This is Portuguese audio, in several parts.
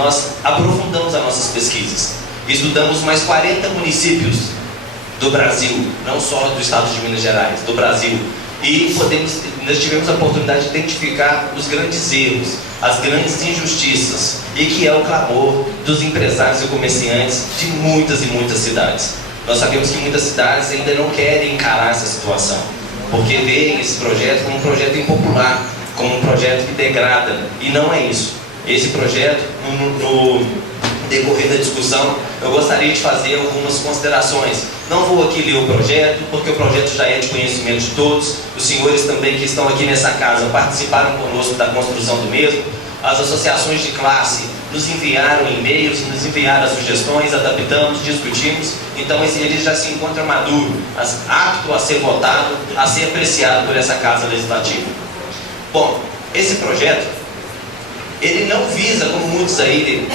nós aprofundamos as nossas pesquisas. Estudamos mais 40 municípios do Brasil, não só do estado de Minas Gerais, do Brasil. E nós tivemos a oportunidade de identificar os grandes erros, as grandes injustiças, e que é o clamor dos empresários e comerciantes de muitas e muitas cidades. Nós sabemos que muitas cidades ainda não querem encarar essa situação, porque veem esse projeto como um projeto impopular, como um projeto que degrada, e não é isso. Esse projeto, no decorrer da discussão, eu gostaria de fazer algumas considerações. Não vou aqui ler o projeto, porque o projeto já é de conhecimento de todos. Os senhores também que estão aqui nessa casa participaram conosco da construção do mesmo. As associações de classe nos enviaram e-mails, nos enviaram as sugestões, adaptamos, discutimos. Então ele já se encontra maduro, apto a ser votado, a ser apreciado por essa Casa Legislativa. Bom, esse projeto, ele não visa, como muitos aí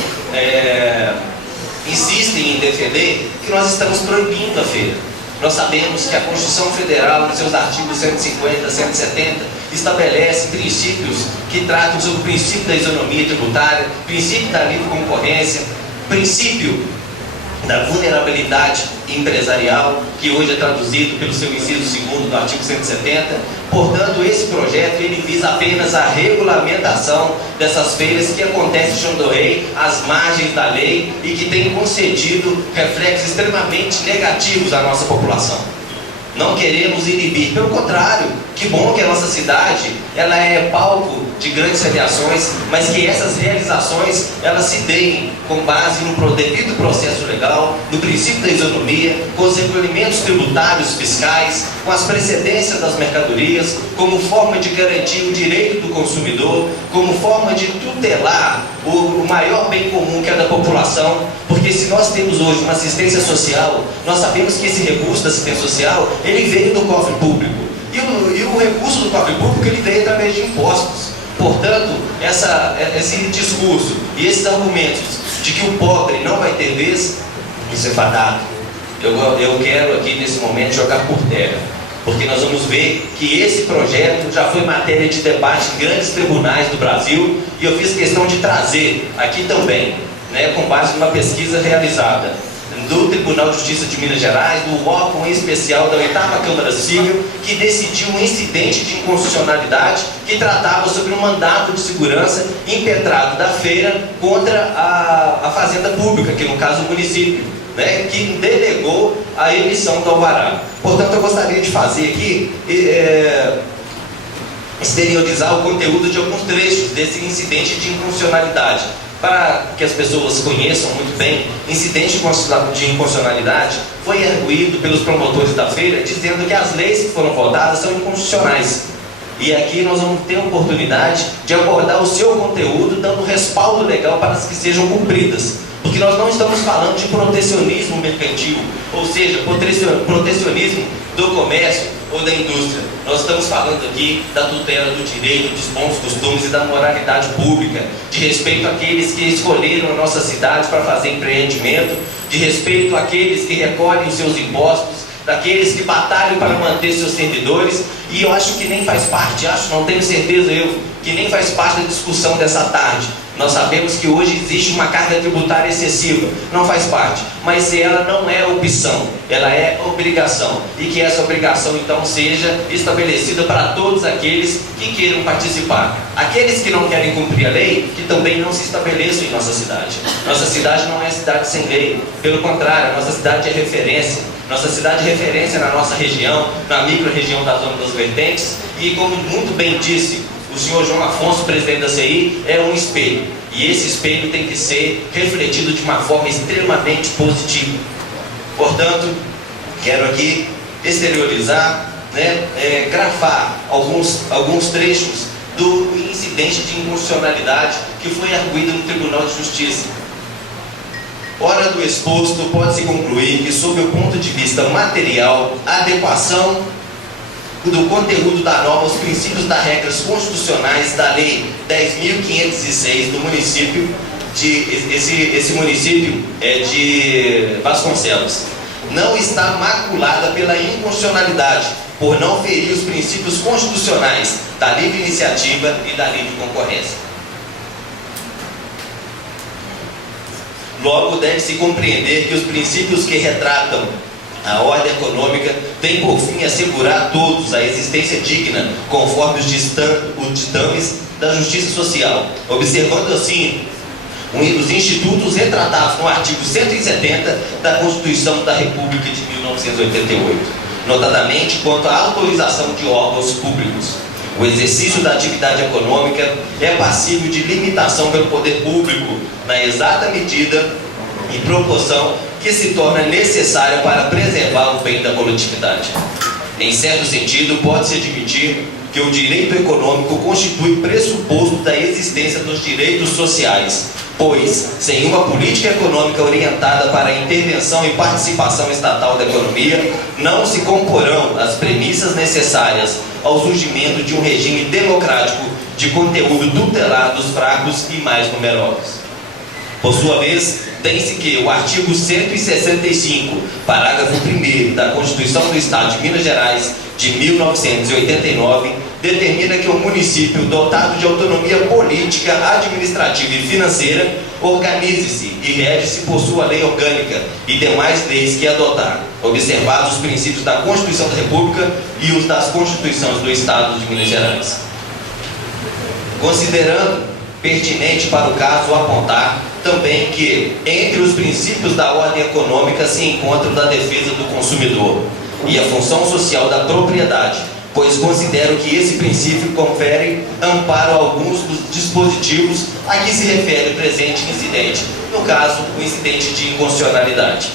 insistem em defender, que nós estamos proibindo a feira. Nós sabemos que a Constituição Federal, nos seus artigos 150, 170, estabelece princípios que tratam sobre o princípio da isonomia tributária, princípio da livre concorrência, princípio da vulnerabilidade empresarial, que hoje é traduzido pelo seu inciso 2º do artigo 170. Portanto, esse projeto ele visa apenas a regulamentação dessas feiras que acontecem em Chão do Rei, às margens da lei, e que tem concedido reflexos extremamente negativos à nossa população. Não queremos inibir, pelo contrário, que bom que a nossa cidade ela é palco de grandes realizações, mas que essas realizações elas se deem com base no devido processo legal, no princípio da isonomia, com os regulamentos tributários fiscais, com as precedências das mercadorias, como forma de garantir o direito do consumidor, como forma de tutelar o maior bem comum que é da população, porque se nós temos hoje uma assistência social, nós sabemos que esse recurso da assistência social, ele veio do cofre público, e o recurso do cofre público ele veio através de impostos. Portanto, esse discurso e esses argumentos de que o pobre não vai ter vez, isso é fadado. Eu quero aqui nesse momento jogar por terra, porque nós vamos ver que esse projeto já foi matéria de debate em grandes tribunais do Brasil, e eu fiz questão de trazer aqui também, com base numa pesquisa realizada do Tribunal de Justiça de Minas Gerais, do órgão especial da 8ª Câmara Civil, que decidiu um incidente de inconstitucionalidade que tratava sobre um mandato de segurança impetrado da feira contra a fazenda pública, que no caso o município, que delegou a emissão do alvará. Portanto, eu gostaria de fazer aqui, exteriorizar o conteúdo de alguns trechos desse incidente de inconstitucionalidade, para que as pessoas conheçam muito bem. Incidente de inconstitucionalidade foi arguído pelos promotores da feira, dizendo que as leis que foram votadas são inconstitucionais. E aqui nós vamos ter a oportunidade de abordar o seu conteúdo, dando respaldo legal para as que sejam cumpridas. Porque nós não estamos falando de protecionismo mercantil, ou seja, protecionismo do comércio ou da indústria. Nós estamos falando aqui da tutela do direito, dos bons costumes e da moralidade pública, de respeito àqueles que escolheram a nossa cidade para fazer empreendimento, de respeito àqueles que recolhem os seus impostos, daqueles que batalham para manter seus servidores. E eu acho que nem faz parte, não tenho certeza que nem faz parte da discussão dessa tarde. Nós sabemos que hoje existe uma carga tributária excessiva, não faz parte, mas ela não é opção, ela é obrigação, e que essa obrigação então seja estabelecida para todos aqueles que queiram participar. Aqueles que não querem cumprir a lei, que também não se estabeleçam em nossa cidade. Nossa cidade não é cidade sem lei, pelo contrário, a nossa cidade é referência. Nossa cidade é referência na nossa região, na micro-região da Zona das Vertentes, e como muito bem disse o senhor João Afonso, presidente da CI, é um espelho. E esse espelho tem que ser refletido de uma forma extremamente positiva. Portanto, quero aqui exteriorizar, grafar alguns trechos do incidente de inconstitucionalidade que foi arguído no Tribunal de Justiça. Ora do exposto, pode-se concluir que, sob o ponto de vista material, a adequação do conteúdo da norma aos princípios das regras constitucionais da Lei 10.506 do município esse município é de Vasconcelos, não está maculada pela inconstitucionalidade, por não ferir os princípios constitucionais da livre iniciativa e da livre concorrência. Logo, deve-se compreender que os princípios que retratam a ordem econômica têm por fim assegurar a todos a existência digna, conforme os ditames da justiça social, observando assim os institutos retratados no artigo 170 da Constituição da República de 1988, notadamente quanto à autorização de órgãos públicos. O exercício da atividade econômica é passível de limitação pelo poder público, na exata medida e proporção que se torna necessária para preservar o bem da coletividade. Em certo sentido, pode-se admitir que o direito econômico constitui pressuposto da existência dos direitos sociais, pois, sem uma política econômica orientada para a intervenção e participação estatal da economia, não se comporão as premissas necessárias ao surgimento de um regime democrático de conteúdo tutelar dos fracos e mais numerosos. Por sua vez, tem-se que o artigo 165, parágrafo 1º da Constituição do Estado de Minas Gerais, de 1989, determina que o município, dotado de autonomia política, administrativa e financeira, organize-se e rege-se por sua lei orgânica e demais leis que adotar, observados os princípios da Constituição da República e os das Constituições do Estado de Minas Gerais. Considerando pertinente para o caso apontar também que, entre os princípios da ordem econômica, se encontra o da defesa do consumidor e a função social da propriedade, pois considero que esse princípio confere amparo a alguns dos dispositivos a que se refere o presente incidente, no caso, o incidente de inconstitucionalidade.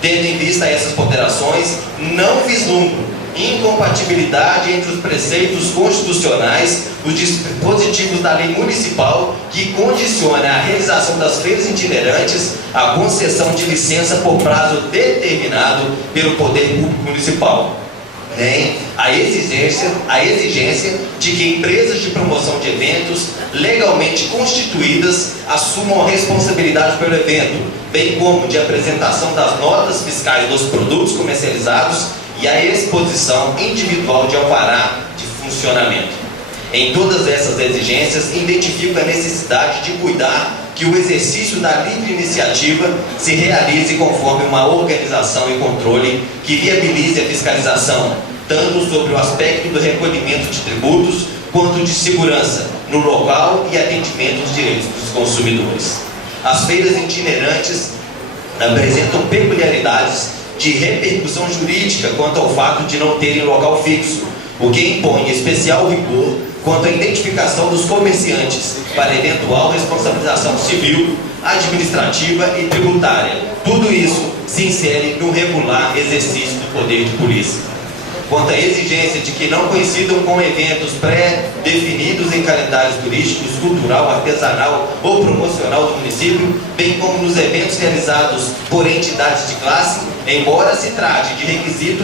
Tendo em vista essas ponderações, não vislumbro incompatibilidade entre os preceitos constitucionais, os dispositivos da lei municipal que condiciona a realização das feiras itinerantes, a concessão de licença por prazo determinado pelo poder público municipal, nem a exigência de que empresas de promoção de eventos legalmente constituídas assumam a responsabilidade pelo evento, bem como de apresentação das notas fiscais dos produtos comercializados e a exposição individual de alvará de funcionamento. Em todas essas exigências, identifico a necessidade de cuidar que o exercício da livre iniciativa se realize conforme uma organização e controle que viabilize a fiscalização, tanto sobre o aspecto do recolhimento de tributos, quanto de segurança no local e atendimento aos direitos dos consumidores. As feiras itinerantes apresentam peculiaridades de repercussão jurídica quanto ao fato de não terem local fixo, o que impõe especial rigor quanto à identificação dos comerciantes para eventual responsabilização civil, administrativa e tributária. Tudo isso se insere no regular exercício do poder de polícia. Quanto à exigência de que não coincidam com eventos pré-definidos em calendários turísticos, cultural, artesanal ou promocional do município, bem como nos eventos realizados por entidades de classe, embora se trate de requisito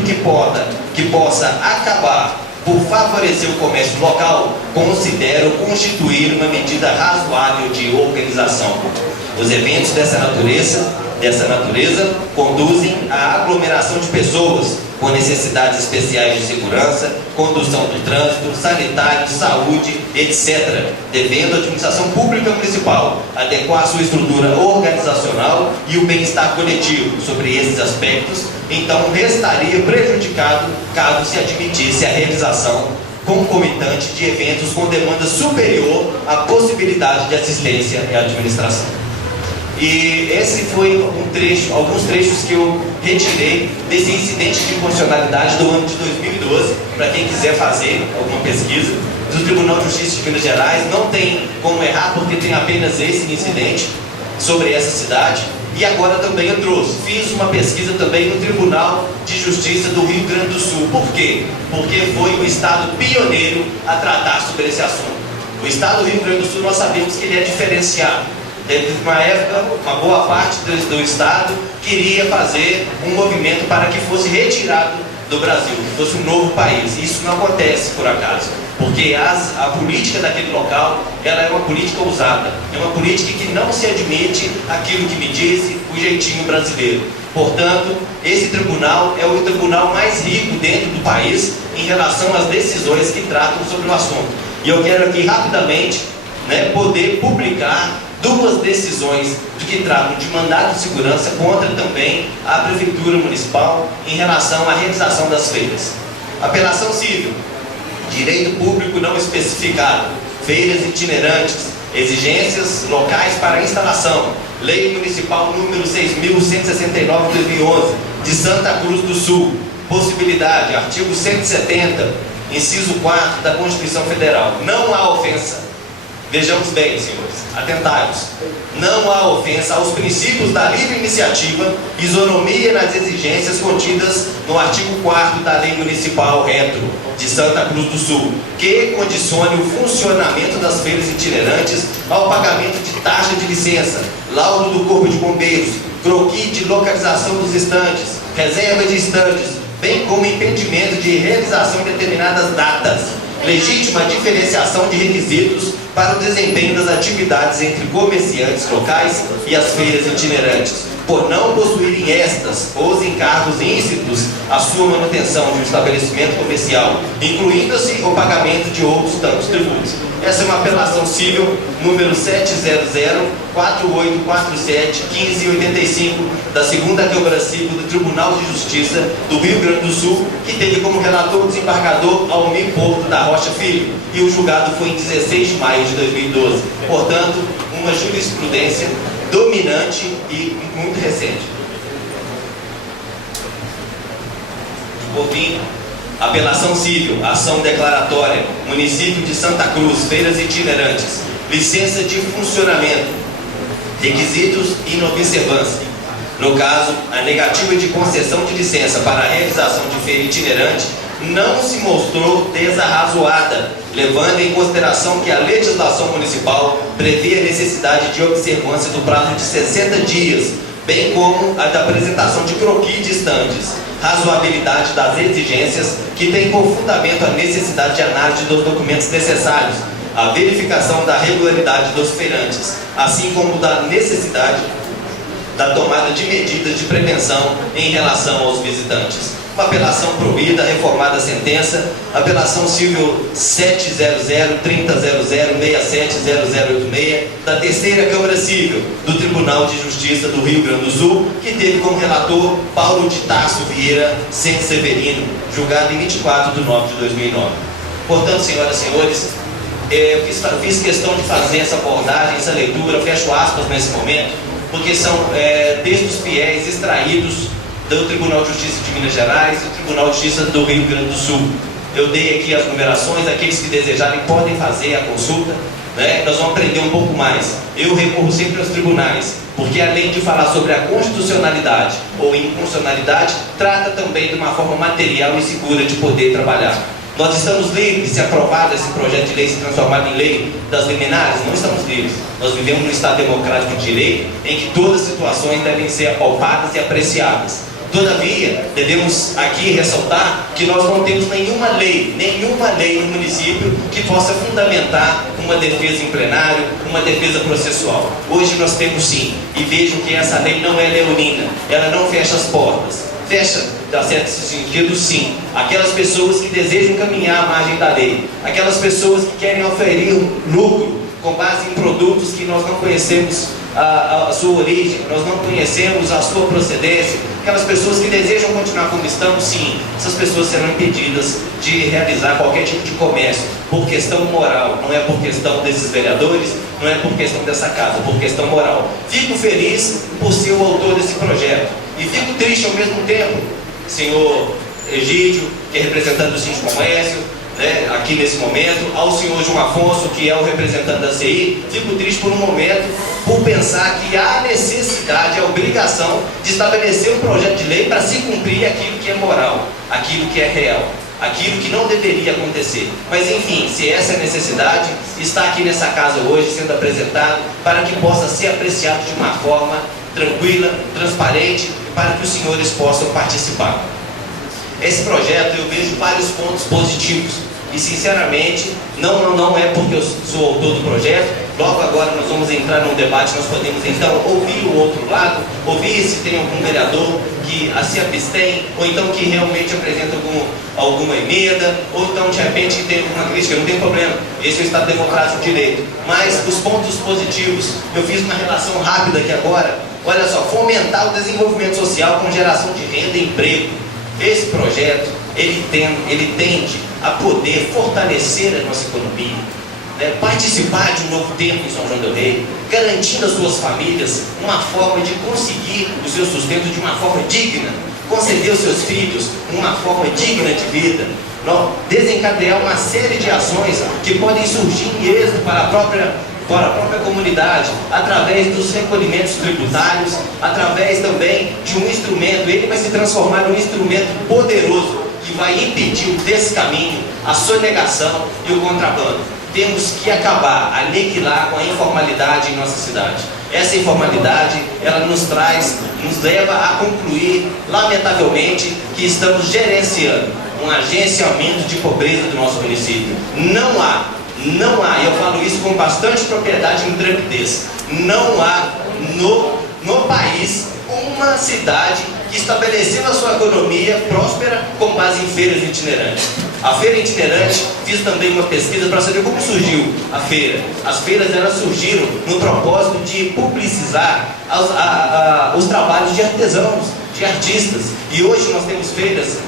que possa acabar por favorecer o comércio local, considero constituir uma medida razoável de organização. Os eventos dessa natureza conduzem à aglomeração de pessoas com necessidades especiais de segurança, condução do trânsito, sanitário, saúde, etc., devendo a administração pública municipal adequar sua estrutura organizacional e o bem-estar coletivo sobre esses aspectos. Então, restaria prejudicado caso se admitisse a realização concomitante de eventos com demanda superior à possibilidade de assistência e administração. E esse foi alguns trechos que eu retirei desse incidente de inconstitucionalidade do ano de 2012, para quem quiser fazer alguma pesquisa, do Tribunal de Justiça de Minas Gerais. Não tem como errar, porque tem apenas esse incidente sobre essa cidade. E agora também eu fiz uma pesquisa também no Tribunal de Justiça do Rio Grande do Sul. Por quê? Porque foi o estado pioneiro a tratar sobre esse assunto. O estado do Rio Grande do Sul, nós sabemos que ele é diferenciado. Teve uma época, uma boa parte do estado queria fazer um movimento para que fosse retirado do Brasil, que fosse um novo país. Isso não acontece por acaso, porque a política daquele local, ela é uma política ousada, é uma política que não se admite aquilo que me disse o jeitinho brasileiro. Portanto, esse tribunal é o tribunal mais rico dentro do país em relação às decisões que tratam sobre o assunto. E eu quero aqui rapidamente poder publicar duas decisões que tratam de mandado de segurança contra também a Prefeitura Municipal em relação à realização das feiras. Apelação civil, direito público não especificado, feiras itinerantes, exigências locais para instalação, Lei Municipal número 6.169 de 2011, de Santa Cruz do Sul, possibilidade, artigo 170, inciso 4 da Constituição Federal. Não há ofensa. Vejamos bem, senhores, atentai-vos. Não há ofensa aos princípios da livre iniciativa, isonomia nas exigências contidas no artigo 4º da Lei Municipal Retro de Santa Cruz do Sul, que condicione o funcionamento das feiras itinerantes ao pagamento de taxa de licença, laudo do Corpo de Bombeiros, croquis de localização dos estandes, reserva de estandes, bem como impedimento de realização em determinadas datas, legítima diferenciação de requisitos para o desempenho das atividades entre comerciantes locais e as feiras itinerantes, por não possuírem estas os encargos íncitos à sua manutenção de um estabelecimento comercial, incluindo-se o pagamento de outros tantos tributos. Essa é uma apelação civil número 700-4847-1585 da 2ª Câmara Civil do Tribunal de Justiça do Rio Grande do Sul, que teve como relator o desembargador Almir Porto da Rocha Filho, e o julgado foi em 16 de maio de 2012. Portanto, uma jurisprudência dominante e muito recente. Por fim, apelação civil, ação declaratória, município de Santa Cruz, feiras itinerantes, licença de funcionamento, requisitos e inobservância. No caso, a negativa de concessão de licença para a realização de feira itinerante não se mostrou desarrazoada, levando em consideração que a legislação municipal prevê a necessidade de observância do prazo de 60 dias, bem como a da apresentação de croquis de estandes, razoabilidade das exigências, que tem por fundamento a necessidade de análise dos documentos necessários, a verificação da regularidade dos feirantes, assim como da necessidade da tomada de medidas de prevenção em relação aos visitantes. Uma apelação provida, reformada a sentença, apelação civil 700-3000-670086 da 3ª Câmara Civil do Tribunal de Justiça do Rio Grande do Sul, que teve como relator Paulo de Tarso Vieira Sente Severino, julgado em 24 de 9 de 2009. Portanto, senhoras e senhores, eu fiz questão de fazer essa abordagem, essa leitura, fecho aspas nesse momento, porque são textos fiéis extraídos do Tribunal de Justiça de Minas Gerais e do Tribunal de Justiça do Rio Grande do Sul. Eu dei aqui as numerações, aqueles que desejarem podem fazer a consulta, né? Nós vamos aprender um pouco mais. Eu recorro sempre aos tribunais, porque além de falar sobre a constitucionalidade ou inconstitucionalidade, trata também de uma forma material e segura de poder trabalhar. Nós estamos livres, se aprovado esse projeto de lei se transformado em lei das liminares? Não estamos livres. Nós vivemos num Estado democrático de direito em que todas as situações devem ser apalpadas e apreciadas. Todavia, devemos aqui ressaltar que nós não temos nenhuma lei no município que possa fundamentar uma defesa em plenário, uma defesa processual. Hoje nós temos sim, e vejam que essa lei não é leonina, ela não fecha as portas. Fecha, em certo sentido, sim, aquelas pessoas que desejam caminhar à margem da lei, aquelas pessoas que querem oferir um lucro com base em produtos que nós não conhecemos a sua origem, nós não conhecemos a sua procedência, aquelas pessoas que desejam continuar como estão, sim, essas pessoas serão impedidas de realizar qualquer tipo de comércio, por questão moral, não é por questão desses vereadores, não é por questão dessa casa, por questão moral. Fico feliz por ser o autor desse projeto, e fico triste ao mesmo tempo, senhor Egídio, que é representante do Síndico Comércio, né, aqui nesse momento, ao senhor João Afonso, que é o representante da CI, fico triste por um momento, por pensar que há necessidade, a obrigação de estabelecer um projeto de lei para se cumprir aquilo que é moral, aquilo que é real, aquilo que não deveria acontecer. Mas enfim, se essa é a necessidade, está aqui nessa casa hoje sendo apresentado para que possa ser apreciado de uma forma tranquila, transparente, para que os senhores possam participar. Esse projeto eu vejo vários pontos positivos e sinceramente não é porque eu sou autor do projeto, Logo agora nós vamos entrar num debate, nós podemos então ouvir o outro lado, ouvir se tem algum vereador que se abstém, ou então que realmente apresenta alguma emenda, ou então de repente que tem alguma crítica, não tem problema, esse é o Estado Democrático de Direito. Mas os pontos positivos, eu fiz uma relação rápida aqui agora, olha só, fomentar o desenvolvimento social com geração de renda e emprego. Esse projeto, ele tende a poder fortalecer a nossa economia, participar de um novo tempo em São João del Rei, garantindo às suas famílias uma forma de conseguir o seu sustento de uma forma digna, conceder aos seus filhos uma forma digna de vida, desencadear uma série de ações que podem surgir em êxito para a própria comunidade, através dos recolhimentos tributários, através também de um instrumento. Ele vai se transformar num instrumento poderoso que vai impedir o descaminho, a sonegação e o contrabando. Temos que acabar, aniquilar com a informalidade em nossa cidade. Essa informalidade, ela nos leva a concluir, lamentavelmente, que estamos gerenciando um agenciamento de pobreza do nosso município. Não há, e eu falo isso com bastante propriedade e intrepidez, não há no país uma cidade que estabeleceu a sua economia próspera com base em feiras itinerantes. A feira itinerante, fiz também uma pesquisa para saber como surgiu a feira. As feiras, elas surgiram no propósito de publicizar os trabalhos de artesãos, de artistas. E hoje nós temos feiras,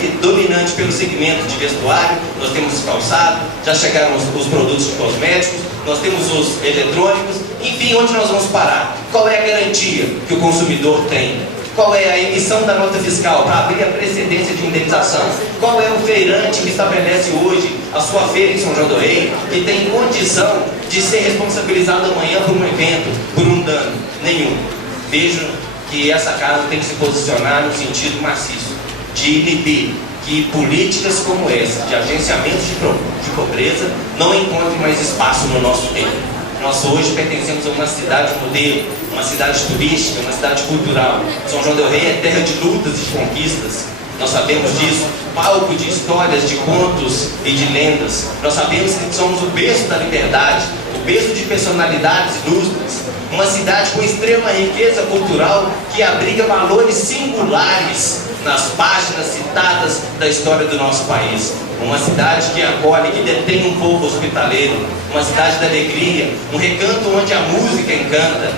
que dominante pelo segmento de vestuário, nós temos calçado, já chegaram os produtos de cosméticos, nós temos os eletrônicos, enfim, onde nós vamos parar? Qual é a garantia que o consumidor tem? Qual é a emissão da nota fiscal para abrir a precedência de indenização? Qual é o feirante que estabelece hoje a sua feira em São João del Rei, que tem condição de ser responsabilizado amanhã por um evento, por um dano? Nenhum. Vejo que essa casa tem que se posicionar no sentido maciço de inibir que políticas como essa, de agenciamento de pobreza, não encontrem mais espaço no nosso tempo. Nós hoje pertencemos a uma cidade modelo, uma cidade turística, uma cidade cultural. São João del Rei é terra de lutas e de conquistas. Nós sabemos disso, palco de histórias, de contos e de lendas. Nós sabemos que somos o berço da liberdade, o berço de personalidades ilustres. Uma cidade com extrema riqueza cultural que abriga valores singulares nas páginas citadas da história do nosso país. Uma cidade que acolhe, que detém um povo hospitaleiro, uma cidade da alegria, um recanto onde a música encanta,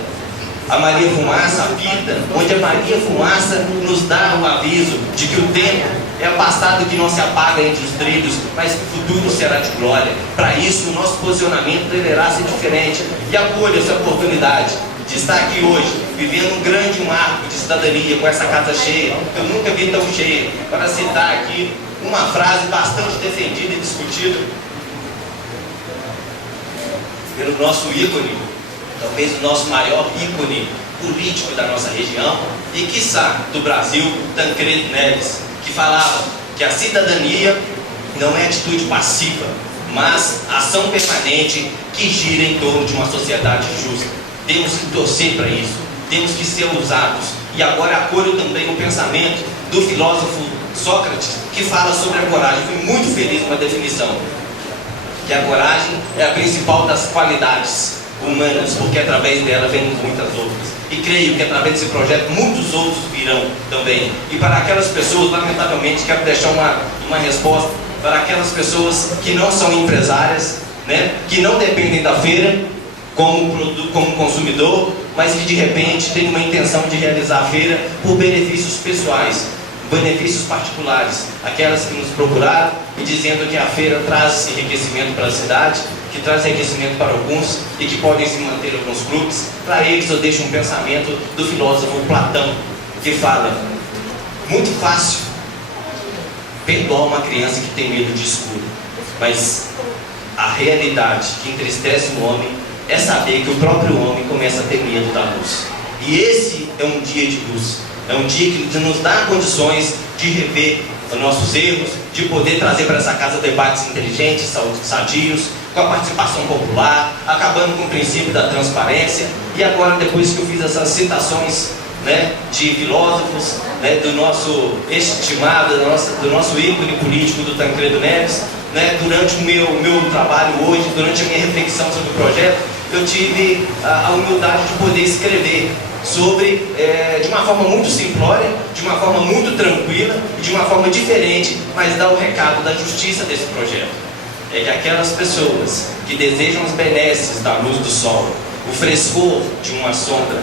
a Maria Fumaça, a vida, onde a Maria Fumaça nos dá o aviso de que o tempo é o passado que não se apaga entre os trilhos, mas que o futuro será de glória. Para isso, o nosso posicionamento deverá ser diferente. E acolha essa oportunidade de estar aqui hoje, vivendo um grande marco de cidadania, com essa casa cheia. Eu nunca vi tão cheia. Para citar aqui uma frase bastante defendida e discutida pelo nosso ícone, talvez o nosso maior ícone político da nossa região e, quiçá, do Brasil, Tancredo Neves, que falava que a cidadania não é atitude passiva, mas ação permanente que gira em torno de uma sociedade justa. Temos que torcer para isso, temos que ser ousados. E agora acolho também o pensamento do filósofo Sócrates, que fala sobre a coragem. Fui muito feliz com a definição, que a coragem é a principal das qualidades humanas, porque através dela vêm muitas outras. E creio que através desse projeto muitos outros virão também. E para aquelas pessoas, lamentavelmente, quero deixar uma resposta para aquelas pessoas que não são empresárias, que não dependem da feira como consumidor, mas que de repente têm uma intenção de realizar a feira por benefícios pessoais, benefícios particulares, aquelas que nos procuraram e dizendo que a feira traz enriquecimento para a cidade, que traz enriquecimento para alguns e que podem se manter alguns clubes. Para eles eu deixo um pensamento do filósofo Platão, que fala: muito fácil perdoar uma criança que tem medo de escuro, mas a realidade que entristece o homem é saber que o próprio homem começa a ter medo da luz. E esse é um dia de luz, é um dia que nos dá condições de rever os nossos erros, de poder trazer para essa casa debates inteligentes, sadios, com a participação popular, acabando com o princípio da transparência. E agora, depois que eu fiz essas citações de filósofos, do nosso estimado, do nosso ícone político, do Tancredo Neves, né, durante o meu trabalho hoje, durante a minha reflexão sobre o projeto, eu tive a humildade de poder escrever sobre, de uma forma muito simplória, de uma forma muito tranquila e de uma forma diferente, mas dar o recado da justiça desse projeto. É que aquelas pessoas que desejam as benesses da luz do sol, o frescor de uma sombra,